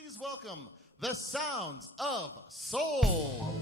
Please welcome the sounds of soul.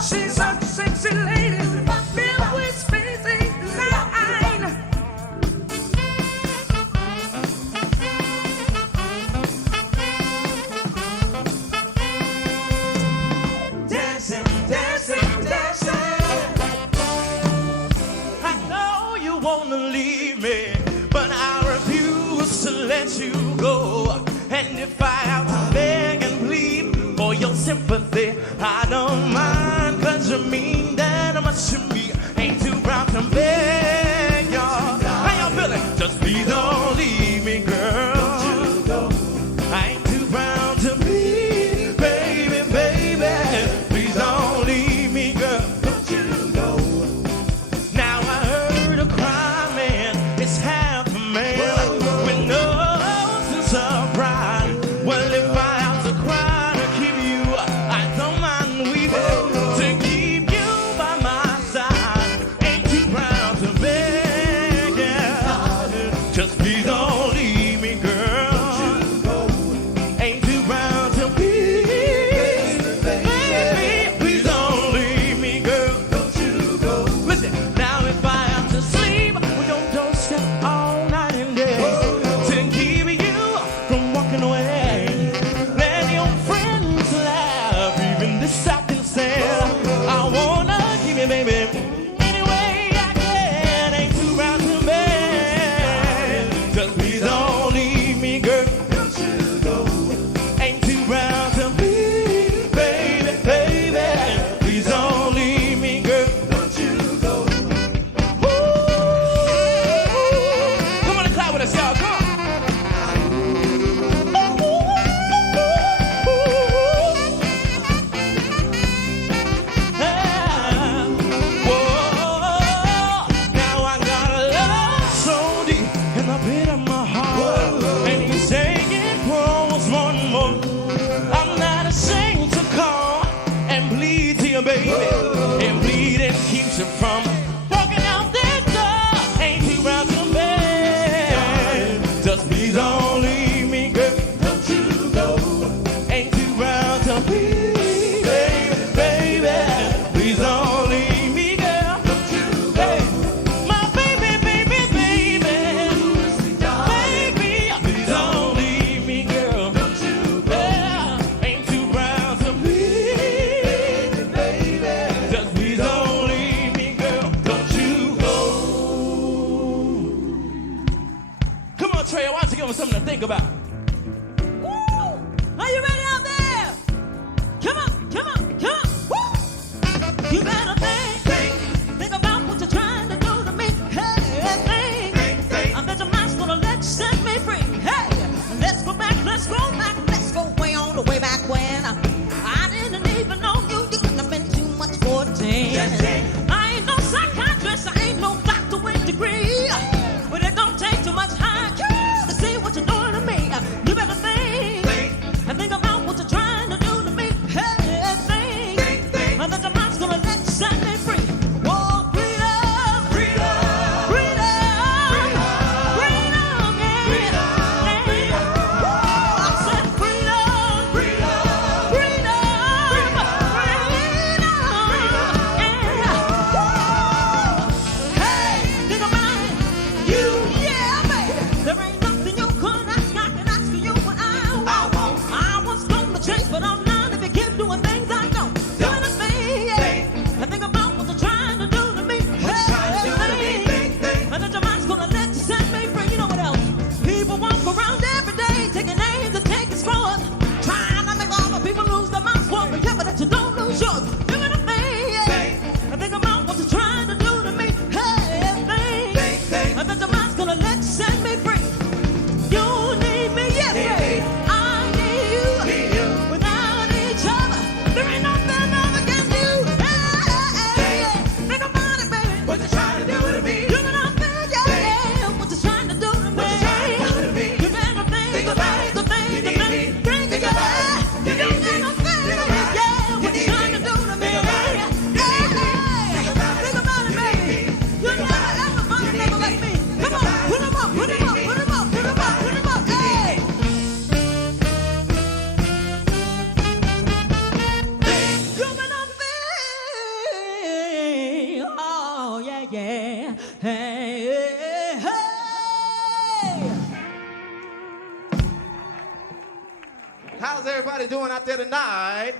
She's such a sexy lady, filled with space and design. Dancing, dancing, dancing. I know you wanna leave me, but I refuse to let you go. And if I have to beg and plead for your sympathy, I don't mind. 'Cause you mean that much to me. Ain't too proud to beg y'all. How y'all feeling? Just please don't leave me, girl. Don't you go. I ain't too proud to be, baby, baby. Please don't leave me, girl. Don't you go. Now I heard a cry, man. It's half a man with no sense of pride. Well, if I have to cry to keep you, I don't mind weeping. Baby, and bleeding keeps it from walking out that door. Ain't too proud to beg. Just please don't leave me, girl. Don't you go. Ain't too proud to be, baby, baby. Please don't leave me, girl. Don't you go. Hey, my baby, baby, baby. Baby, please don't leave me, girl. Don't you go. Yeah, ain't too proud to be. Trey, I want to give him something to think about. Woo! Are you ready out there? Come on, come on, come on. Woo! You better think about what you're trying to do to me. Hey, think. I bet your mind's gonna let you set me free. Hey, let's go back, let's go way on the way back when I didn't even know you. You couldn't have been too much 14. I ain't no psychiatrist, I ain't no doctor with degree, but it don't take too much time. See what you're doing to me. You better think and think about what you're trying to do to me. Hey, think. And that your mind's gonna let you set me free. Oh, freedom, freedom, freedom, freedom, yeah. Oh, I said freedom, freedom, freedom, freedom, yeah. Hey, think about it. everybody doing out there tonight?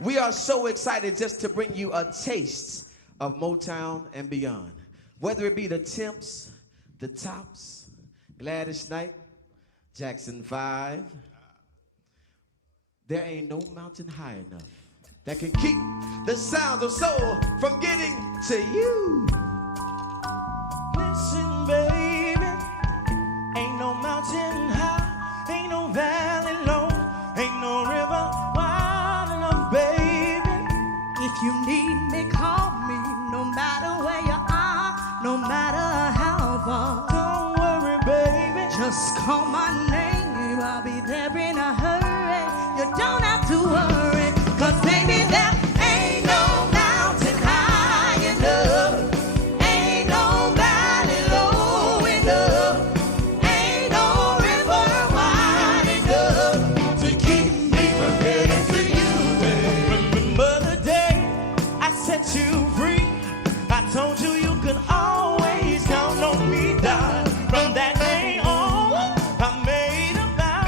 We are so excited just to bring you a taste of Motown and beyond. Whether it be the Temps, the Tops, Gladys Knight, Jackson 5, there ain't no mountain high enough that can keep the sounds of soul from getting to you. Listen, baby, ain't no mountain high, ain't no valley low, ain't no river wide enough, baby. If you need me, call me, no matter where you are, no matter how far. Don't worry, baby, Just call my name, I'll be there in a hurry. You don't have to worry, 'cause baby, there ain't no mountain high enough, ain't no valley low enough, ain't no river wide enough to keep me from getting to you, baby. remember the day I set you free. I told you you could always count on me, darling. From that day on, I made a vow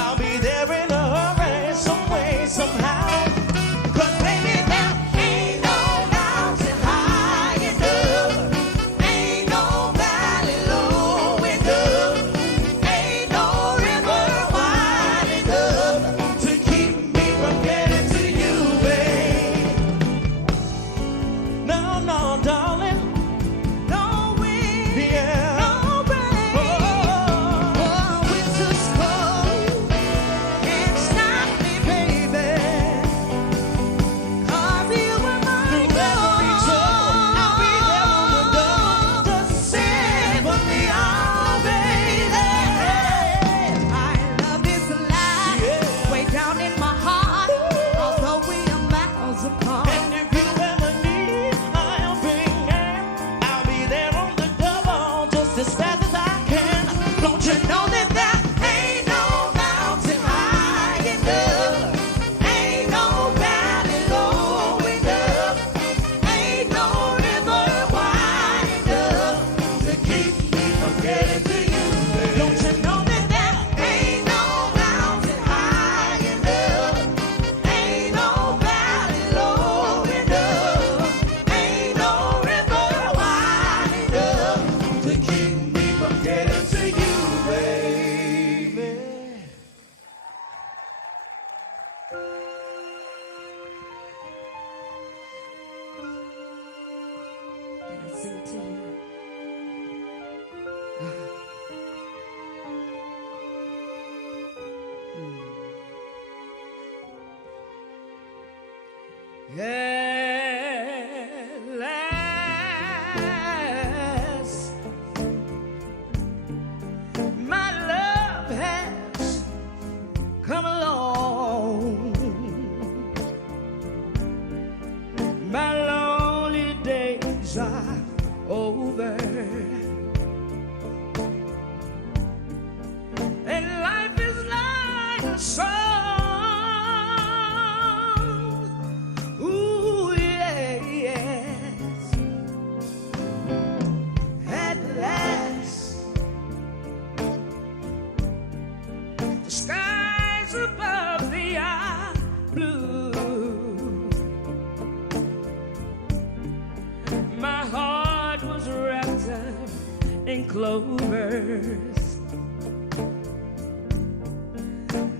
I'll be there in a hurry, some way, somehow. 'Cause baby, There ain't no mountain high enough, ain't no valley low enough, ain't no river wide enough to keep me from getting to you, babe. No, no, darling. no wind, Yeah. no rain, oh, winter's cold can't stop me, baby, 'cause you were my Through every trouble, I'll be there on the double. Just sing for me, oh, baby. My love is alive, Yeah. way down in my heart, although we are miles apart. And if you ever need my helping hand, I'll be there on the double, just as fast as I can. Don't you know that There ain't no mountain high enough, ain't no valley low enough, ain't no river wide enough to keep me from getting to you, baby. Don't you know that There ain't no mountain high enough, ain't no valley low enough, ain't no river wide enough to keep me from getting to you, baby. Can I sing to you? At last, my love has come along. My lonely days are over, and life is like a song. Ooh, yeah, yes. At last, the skies above me are blue. My heart was wrapped up in clovers.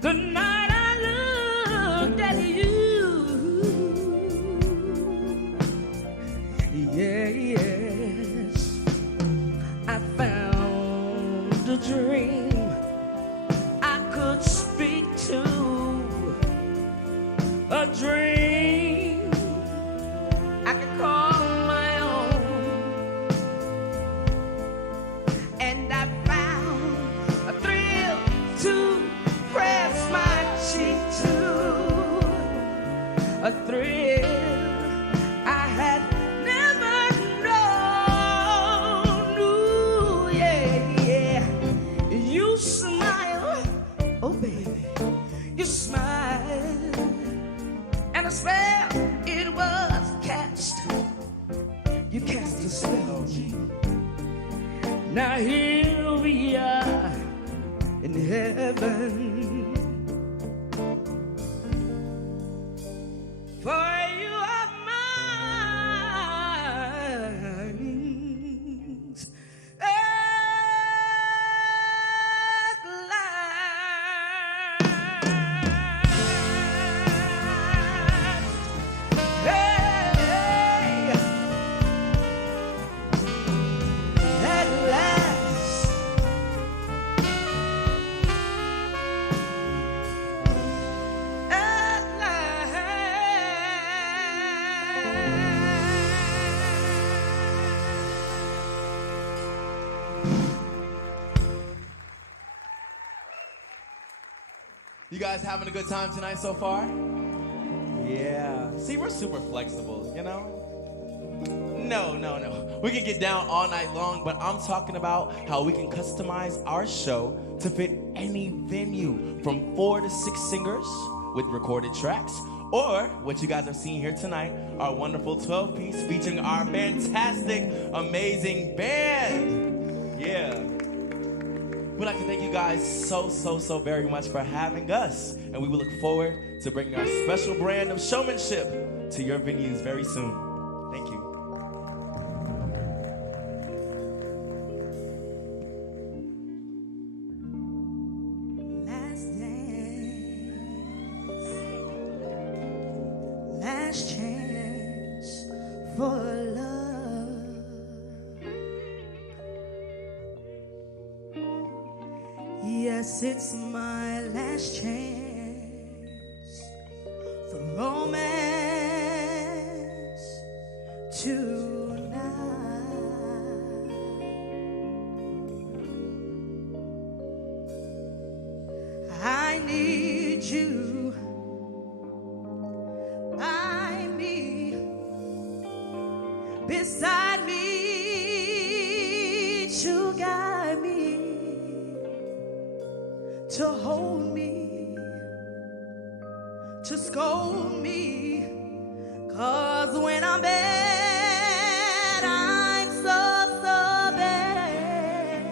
The night I looked at you, yeah, yes, I found a dream I could speak to, a dream I could call my own, and I found a thrill to press my cheek to, a thrill I had never known. Ooh, yeah, yeah. You smile, oh baby, you smile, and a spell it was cast. You cast a spell on me. Now here we are in heaven. You guys having a good time tonight so far? Yeah. See, we're super flexible, you know? No. We can get down all night long, but I'm talking about how we can customize our show to fit any venue, from 4 to 6 singers with recorded tracks, or what you guys are seeing here tonight, our wonderful 12-piece featuring our fantastic, amazing band. Yeah. We'd like to thank you guys so very much for having us, and we will look forward to bringing our special brand of showmanship to your venues very soon. Thank you. Last chance for love. Yes, it's my last chance for romance tonight. I need you. Beside me, to guide me, to hold me, to scold me, 'cause when I'm bad, I'm so bad.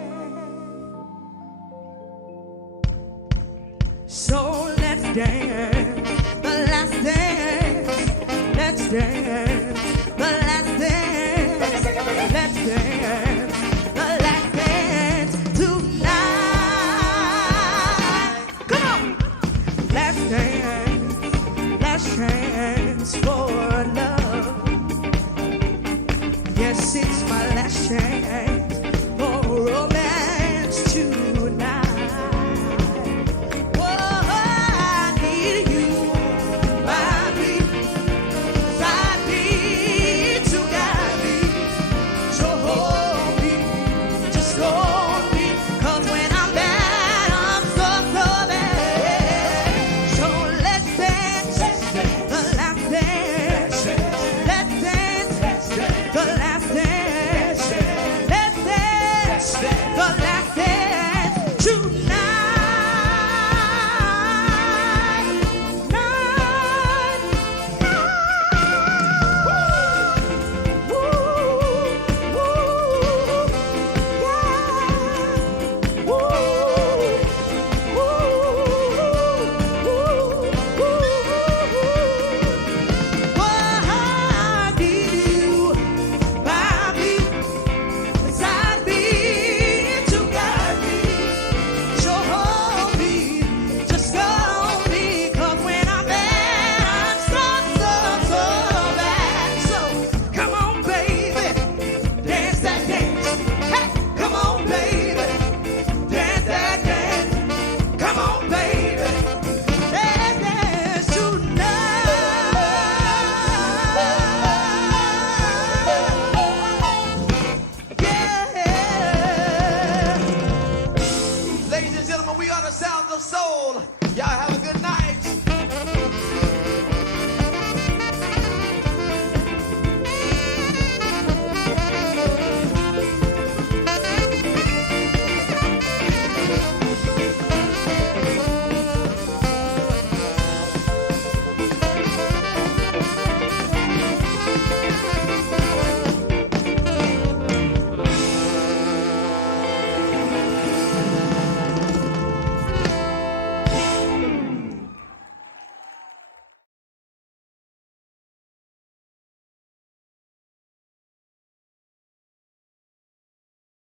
So let's dance, the last dance, let's dance.